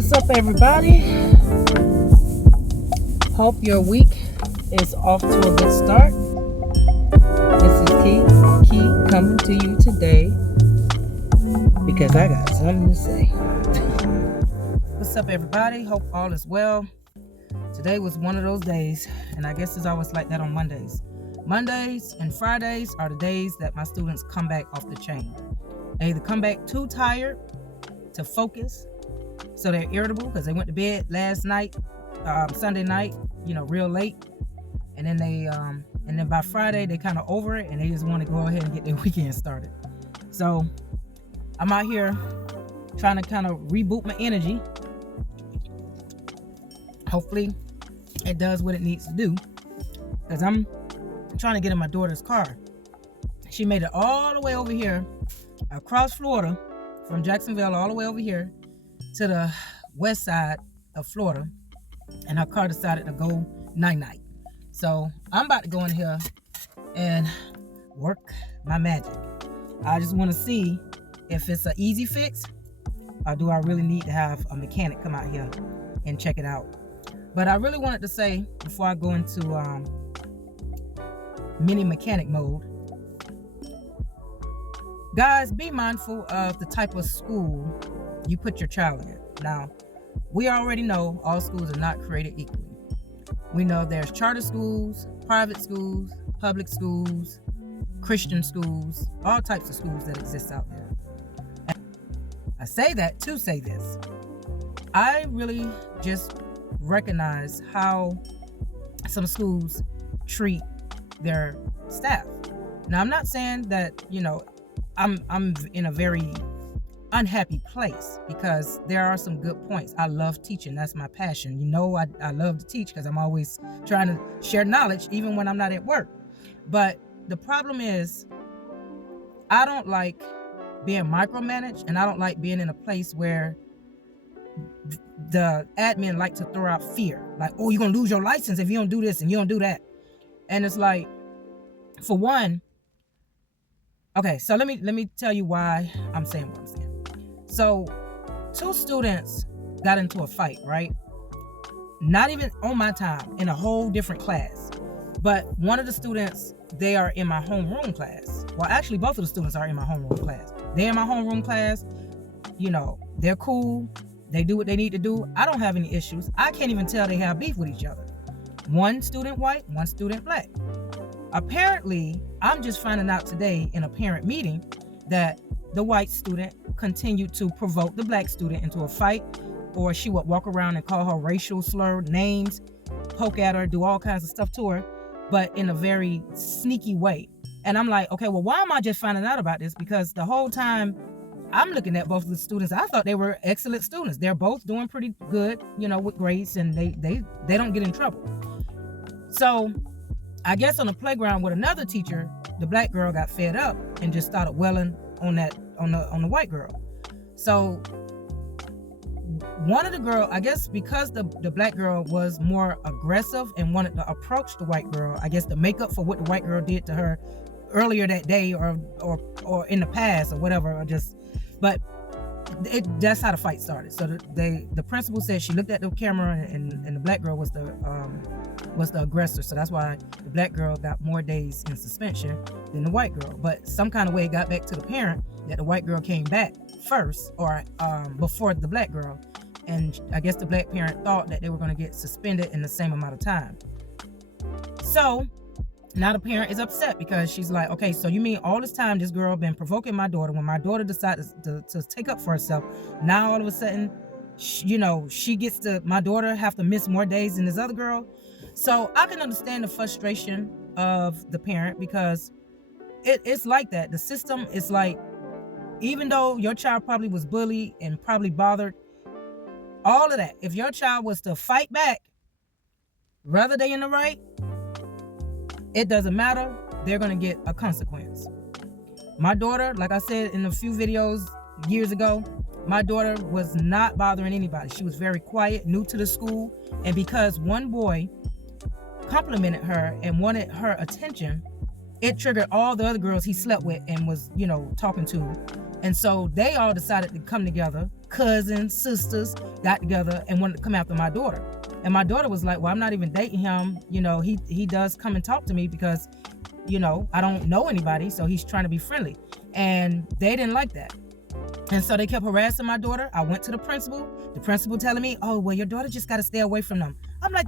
What's up, everybody? Hope your week is off to a good start. This is Key coming to you today because I got something to say. What's up, everybody? Hope all is well. Today was one of those days, and I guess it's always like that on Mondays. Mondays and Fridays are the days that my students come back off the chain. They either come back too tired to focus, so they're irritable because they went to bed last night, Sunday night, real late, and then by Friday they kind of over it and they just want to go ahead and get their weekend started. So I'm out here trying to kind of reboot my energy. Hopefully it does what it needs to do, because I'm trying to get in my daughter's car. She made it all the way over here across Florida, from Jacksonville all the way over here to the west side of Florida, and her car decided to go night-night. So I'm about to go in here and work my magic. I just want to see if it's an easy fix, or do I really need to have a mechanic come out here and check it out. But I really wanted to say, before I go into mini mechanic mode, guys, be mindful of the type of school you put your child in. Now, we already know all schools are not created equally. We know there's charter schools, private schools, public schools, Christian schools, all types of schools that exist out there. And I say that to say this. I really just recognize how some schools treat their staff. Now, I'm not saying that, I'm in a very unhappy place, because there are some good points. I love teaching. That's my passion. I love to teach because I'm always trying to share knowledge, even when I'm not at work. But the problem is, I don't like being micromanaged, and I don't like being in a place where the admin like to throw out fear. Like, oh, you're going to lose your license if you don't do this and you don't do that. And it's like, for one, okay, so let me tell you why I'm saying what I'm saying. So, two students got into a fight, right? Not even on my time, in a whole different class. But one of the students, they are in my homeroom class. Well, actually, both of the students are in my homeroom class. They're in my homeroom class. They're cool. They do what they need to do. I don't have any issues. I can't even tell they have beef with each other. One student white, one student black. Apparently, I'm just finding out today in a parent meeting that the white student continued to provoke the black student into a fight, or she would walk around and call her racial slur names, poke at her, do all kinds of stuff to her, but in a very sneaky way. And I'm like, okay, well, why am I just finding out about this? Because the whole time I'm looking at both of the students, I thought they were excellent students. They're both doing pretty good, with grades, and they don't get in trouble. So I guess on the playground with another teacher, the black girl got fed up and just started welling on the white girl. So one of the girl, I guess because the black girl was more aggressive and wanted to approach the white girl, I guess to make up for what the white girl did to her earlier that day or in the past or whatever, but that's how the fight started. So the principal said she looked at the camera and the black girl was the aggressor. So that's why the black girl got more days in suspension than the white girl. But some kind of way it got back to the parent that the white girl came back first, or before the black girl. And I guess the black parent thought that they were going to get suspended in the same amount of time. So now the parent is upset, because she's like, okay, so you mean all this time this girl been provoking my daughter? When my daughter decided to take up for herself, now all of a sudden, my daughter have to miss more days than this other girl? So I can understand the frustration of the parent, because it's like that. The system is like, even though your child probably was bullied and probably bothered, all of that, if your child was to fight back, whether they in the right, it doesn't matter. They're going to get a consequence. My daughter, like I said in a few videos years ago, my daughter was not bothering anybody. She was very quiet, new to the school. And because one boy complimented her and wanted her attention, it triggered all the other girls he slept with and was, talking to. And so they all decided to come together. Cousins, sisters got together and wanted to come after my daughter. And my daughter was like, well, I'm not even dating him. He does come and talk to me because, I don't know anybody. So he's trying to be friendly. And they didn't like that. And so they kept harassing my daughter. I went to the principal telling me, oh, well, your daughter just got to stay away from them. I'm like,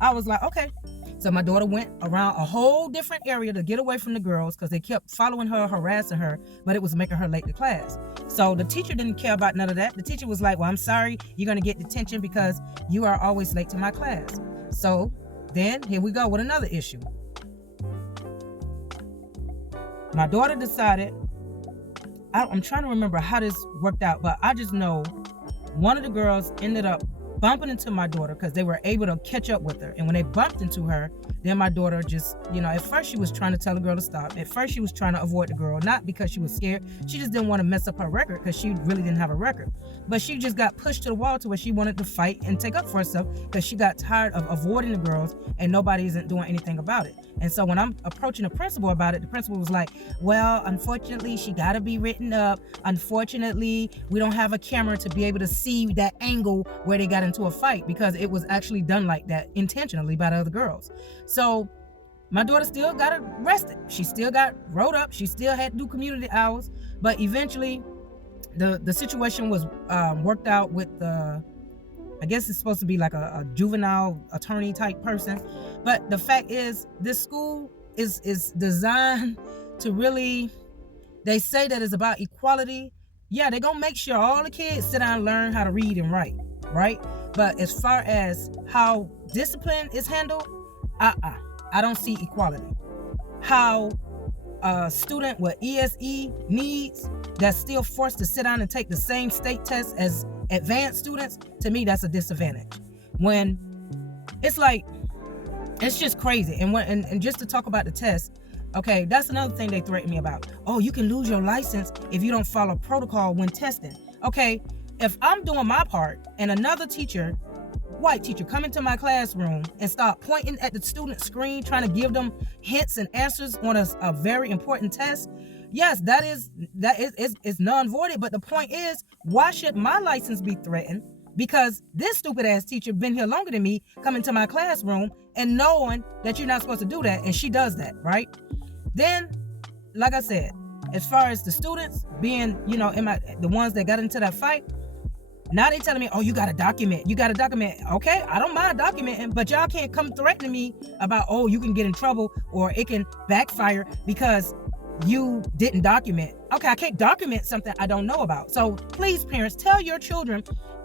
I was like, okay. So my daughter went around a whole different area to get away from the girls because they kept following her, harassing her, but it was making her late to class. So the teacher didn't care about none of that. The teacher was like, well, I'm sorry, you're going to get detention because you are always late to my class. So then here we go with another issue. My daughter decided, I'm trying to remember how this worked out, but I just know one of the girls ended up bumping into my daughter because they were able to catch up with her. And when they bumped into her, then my daughter just, at first she was trying to tell the girl to stop. At first she was trying to avoid the girl, not because she was scared. She just didn't want to mess up her record because she really didn't have a record. But she just got pushed to the wall to where she wanted to fight and take up for herself because she got tired of avoiding the girls and nobody isn't doing anything about it. And so when I'm approaching the principal about it, the principal was like, well, unfortunately, she got to be written up. Unfortunately, we don't have a camera to be able to see that angle where they got into a fight because it was actually done like that intentionally by the other girls. So my daughter still got arrested. She still got wrote up. She still had to do community hours. But eventually, the situation was worked out with I guess it's supposed to be like a juvenile attorney type person. But the fact is, this school is designed to really, they say that it's about equality. Yeah, they're going to make sure all the kids sit down and learn how to read and write, right? But as far as how discipline is handled, I don't see equality. How a student with ESE needs that's still forced to sit down and take the same state test as advanced students, to me that's a disadvantage. When it's like, it's just crazy. And just to talk about the test, okay, that's another thing they threaten me about. Oh, you can lose your license if you don't follow protocol when testing. Okay, if I'm doing my part and another teacher, white teacher, come into my classroom and start pointing at the student screen trying to give them hints and answers on a very important test, yes, that is non-voided. But the point is, why should my license be threatened? Because this stupid ass teacher been here longer than me, coming to my classroom and knowing that you're not supposed to do that, and she does that, right? Then, like I said, as far as the students being, the ones that got into that fight, now they telling me, oh, you got to document. Okay, I don't mind documenting, but y'all can't come threatening me about, oh, you can get in trouble or it can backfire because you didn't document. Okay, I can't document something I don't know about. So please, parents, tell your children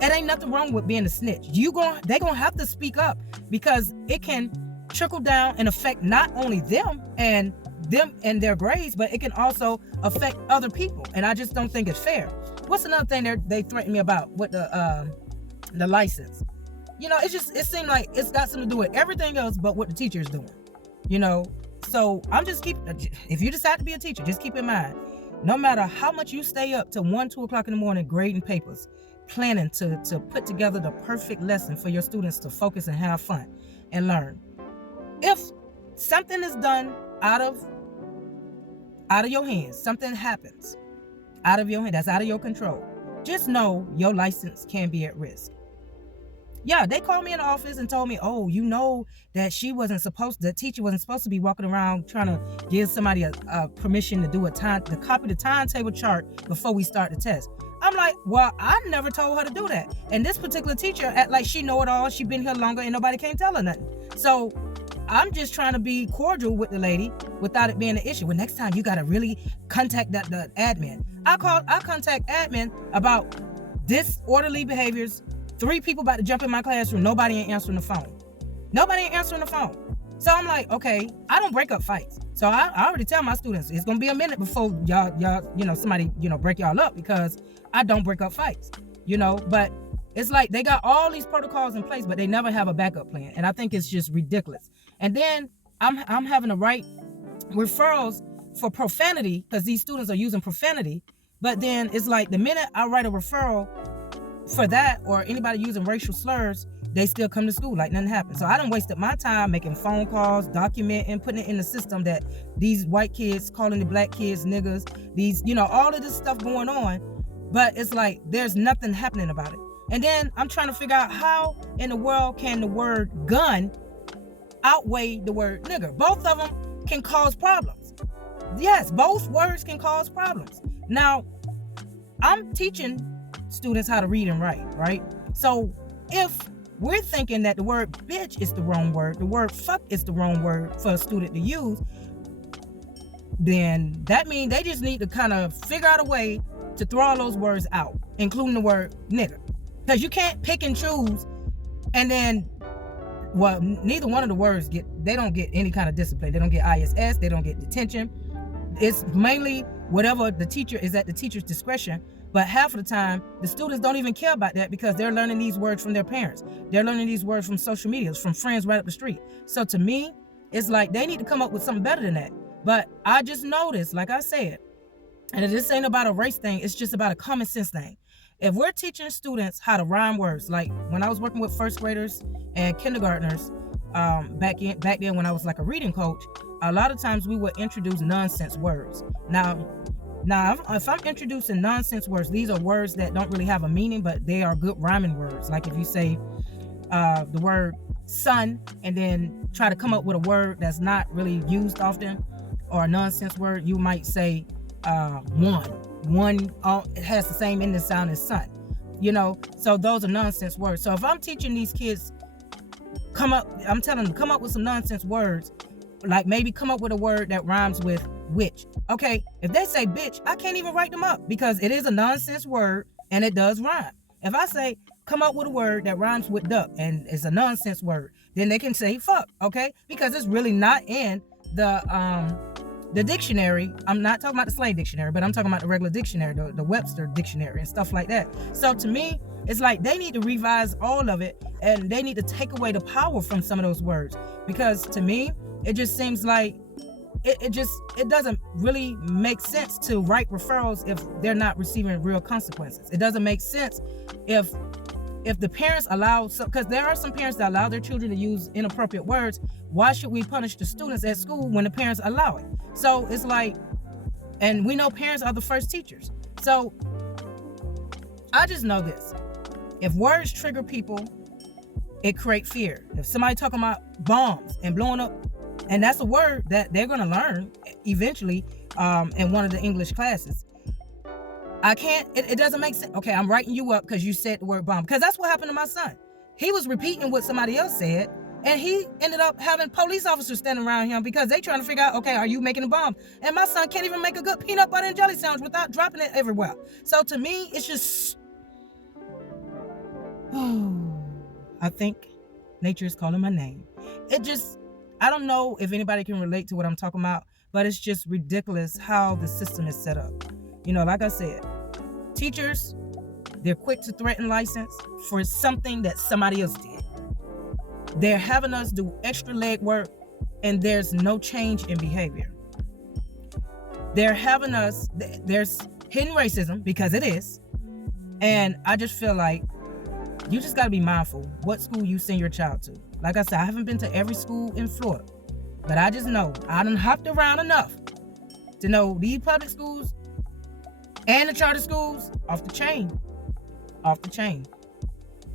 it ain't nothing wrong with being a snitch. They gonna have to speak up because it can trickle down and affect not only them and their grades, but it can also affect other people. And I just don't think it's fair. What's another thing they threatened me about with the license? It seemed like it's got something to do with everything else but what the teacher is doing. So I'm just if you decide to be a teacher, just keep in mind, no matter how much you stay up till 1-2 o'clock in the morning grading papers, planning to put together the perfect lesson for your students to focus and have fun and learn. If something is done out of your hands, something happens out of your hand, that's out of your control, just know your license can be at risk. Yeah, they called me in the office and told me, oh, that the teacher wasn't supposed to be walking around trying to give somebody a permission to copy the timetable chart before we start the test. I'm like, well, I never told her to do that. And this particular teacher act like she know it all. She been here longer and nobody can't tell her nothing. So I'm just trying to be cordial with the lady without it being an issue. Well, next time you got to really contact the admin. I contact admin about disorderly behaviors. 3 people about to jump in my classroom. Nobody ain't answering the phone. So I'm like, okay, I don't break up fights. So I already tell my students, it's going to be a minute before y'all, somebody, break y'all up because I don't break up fights, but it's like they got all these protocols in place, but they never have a backup plan. And I think it's just ridiculous. And then I'm having to write referrals for profanity because these students are using profanity. But then it's like the minute I write a referral for that or anybody using racial slurs, they still come to school like nothing happened. So I done wasted my time making phone calls, documenting, putting it in the system that these white kids calling the black kids niggas, these, all of this stuff going on. But it's like there's nothing happening about it. And then I'm trying to figure out how in the world can the word gun outweigh the word nigger. Both of them can cause problems. Yes, both words can cause problems. Now, I'm teaching students how to read and write, right? So if we're thinking that the word bitch is the wrong word, the word fuck is the wrong word for a student to use, then that means they just need to kind of figure out a way to throw all those words out, including the word nigger. Because you can't pick and choose and then, well, neither one of the words they don't get any kind of discipline. They don't get ISS, they don't get detention. It's mainly whatever the teacher is at the teacher's discretion. But half of the time, the students don't even care about that because they're learning these words from their parents. They're learning these words from social media, from friends right up the street. So to me, it's like they need to come up with something better than that. But I just noticed, like I said, and this ain't about a race thing, it's just about a common sense thing. If we're teaching students how to rhyme words, like when I was working with first graders and kindergartners, back then when I was like a reading coach, a lot of times we would introduce nonsense words. Now, if I'm introducing nonsense words, these are words that don't really have a meaning, but they are good rhyming words. Like if you say the word sun and then try to come up with a word that's not really used often, or a nonsense word, you might say one. One it has the same ending sound as sun. So those are nonsense words. So if I'm teaching these kids, I'm telling them come up with some nonsense words, like maybe come up with a word that rhymes with witch. Okay, if they say bitch, I can't even write them up because it is a nonsense word and it does rhyme. If I say come up with a word that rhymes with duck and it's a nonsense word, then they can say fuck, okay? Because it's really not in the dictionary. I'm not talking about the slang dictionary, but I'm talking about the regular dictionary, the Webster dictionary and stuff like that. So to me, it's like they need to revise all of it and they need to take away the power from some of those words, because to me, it just seems like it doesn't really make sense to write referrals if they're not receiving real consequences. It doesn't make sense if the parents allow, because there are some parents that allow their children to use inappropriate words. Why should we punish the students at school when the parents allow it? So it's like, and we know parents are the first teachers. So I just know this: if words trigger people, it creates fear. If somebody talking about bombs and blowing up, and that's a word that they're going to learn eventually in one of the English classes. It doesn't make sense. Okay, I'm writing you up because you said the word bomb. Because that's what happened to my son. He was repeating what somebody else said, and he ended up having police officers standing around him because they trying to figure out, okay, are you making a bomb? And my son can't even make a good peanut butter and jelly sandwich without dropping it everywhere. So to me, it's just, I think nature is calling my name. I don't know if anybody can relate to what I'm talking about, but it's just ridiculous how the system is set up. Like I said, teachers, they're quick to threaten license for something that somebody else did. They're having us do extra legwork, and there's no change in behavior. They're having us, there's hidden racism, because it is. And I just feel like you just got to be mindful what school you send your child to. Like I said, I haven't been to every school in Florida, but I just know I done hopped around enough to know these public schools and the charter schools off the chain.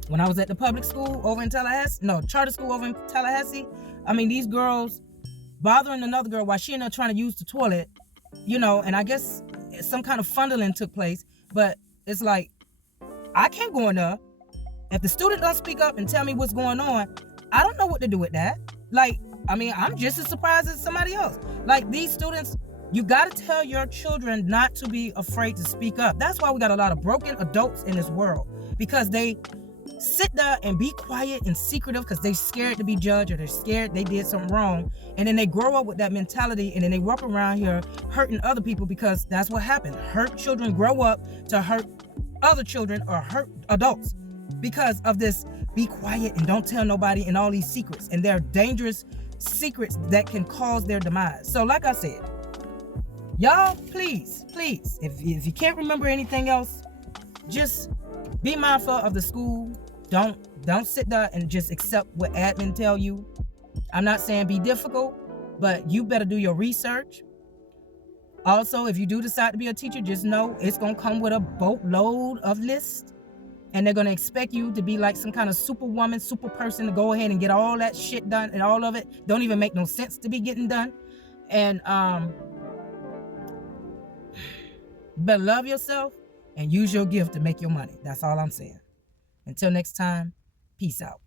When I was at the public school over in Tallahassee, charter school over in Tallahassee, I mean, these girls bothering another girl while she ended up trying to use the toilet, and I guess some kind of fondling took place, but it's like, I can't go in there. If the student don't speak up and tell me what's going on, I don't know what to do with that. I'm just as surprised as somebody else. Like, these students, you got to tell your children not to be afraid to speak up. That's why we got a lot of broken adults in this world, because they sit there and be quiet and secretive because they're scared to be judged, or they're scared they did something wrong. And then they grow up with that mentality, and then they walk around here hurting other people, because that's what happened. Hurt children grow up to hurt other children or hurt adults because of this be quiet and don't tell nobody and all these secrets. And they're dangerous secrets that can cause their demise. So like I said, y'all, please, if you can't remember anything else, just be mindful of the school Don't sit there and just accept what admin tell you. I'm not saying be difficult, but you better do your research. Also, if you do decide to be a teacher, just know it's gonna come with a boatload of lists, and they're gonna expect you to be like some kind of superwoman, super person to go ahead and get all that shit done, and all of it don't even make no sense to be getting done. And better love yourself and use your gift to make your money. That's all I'm saying. Until next time, peace out.